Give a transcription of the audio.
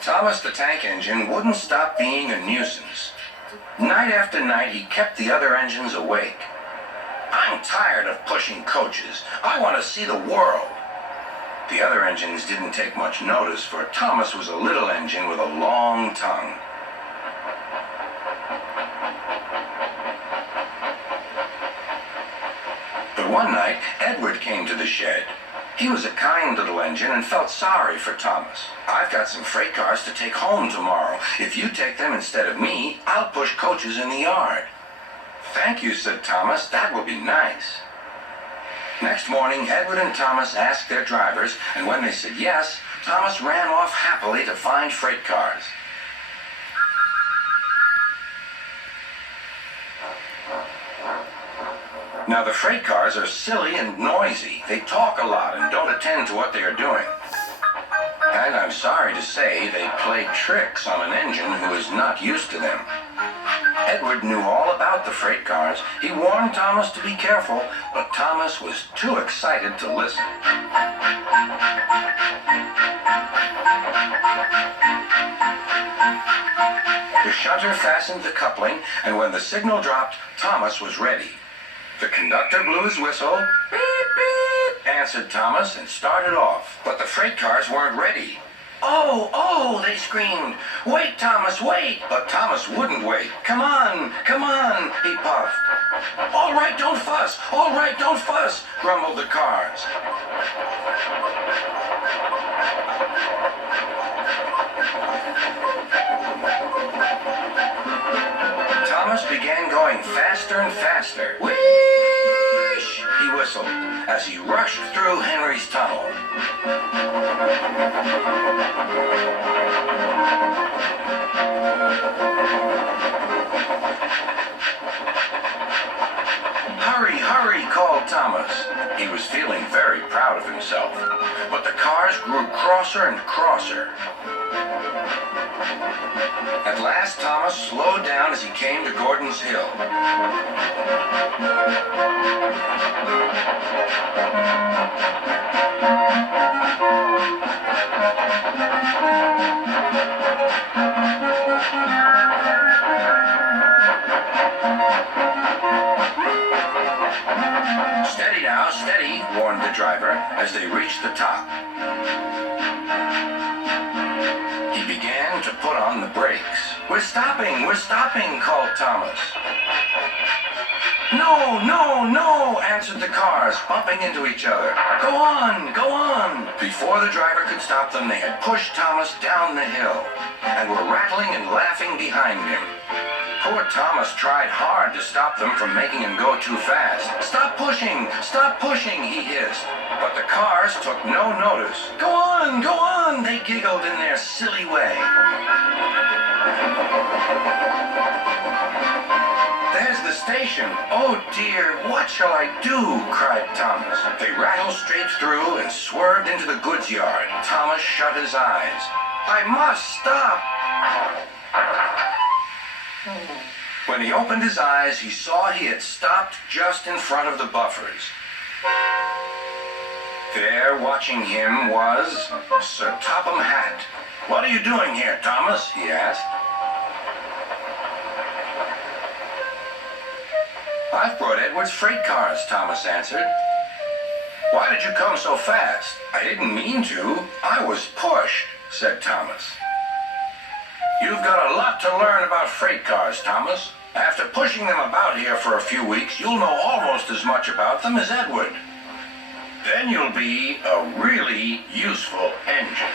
Thomas the Tank Engine wouldn't stop being a nuisance. Night after night, he kept the other engines awake. "I'm tired of pushing coaches. I want to see the world." The other engines didn't take much notice, for Thomas was a little engine with a long tongue. But one night, Edward came to the shed. He was a kind little engine and felt sorry for Thomas. "I've got some freight cars to take home tomorrow. If you take them instead of me, I'll push coaches in the yard." "Thank you," said Thomas. "That will be nice." Next morning, Edward and Thomas asked their drivers, and when they said yes, Thomas ran off happily to find freight cars. Now, the freight cars are silly and noisy. They talk a lot and don't attend to what they are doing. And I'm sorry to say they play tricks on an engine who is not used to them. Edward knew all about the freight cars. He warned Thomas to be careful, but Thomas was too excited to listen. The shunter fastened the coupling, and when the signal dropped, Thomas was ready. The conductor blew his whistle. "Beep, beep," answered Thomas, and started off. But the freight cars weren't ready. "Oh, oh," they screamed. "Wait, Thomas, wait!" But Thomas wouldn't wait. Come on, he puffed. "All right, don't fuss. All right, don't fuss," grumbled the cars. Thomas began going faster and faster. "Whoosh!" he whistled as he rushed through Henry's tunnel. "Hurry, hurry," called Thomas. He was feeling very proud of himself. But the cars grew crosser and crosser. At last, Thomas slowed down as he came to Gordon's Hill. "Steady now, steady," warned the driver as they reached the top. He began to put on the brakes. We're stopping," called Thomas. "No, no, no," answered the cars, bumping into each other. Go on, go on." Before the driver could stop them, they had pushed Thomas down the hill and were rattling and laughing behind him. Poor Thomas tried hard to stop them from making him go too fast. Stop pushing, he hissed. But the cars took no notice. Go on, they giggled in their silly way. "There's the station. Oh dear, what shall I do?" cried Thomas. They rattled straight through and swerved into the goods yard. Thomas shut his eyes. "I must stop." When he opened his eyes, he saw he had stopped just in front of the buffers. There, watching him, was Sir Topham Hatt. "What are you doing here, Thomas?" he asked. "I've brought Edward's freight cars," Thomas answered. "Why did you come so fast?" "I didn't mean to. I was pushed," said Thomas. "You've got a lot to learn about freight cars, Thomas. After pushing them about here for a few weeks, you'll know almost as much about them as Edward. Then you'll be a really useful engine."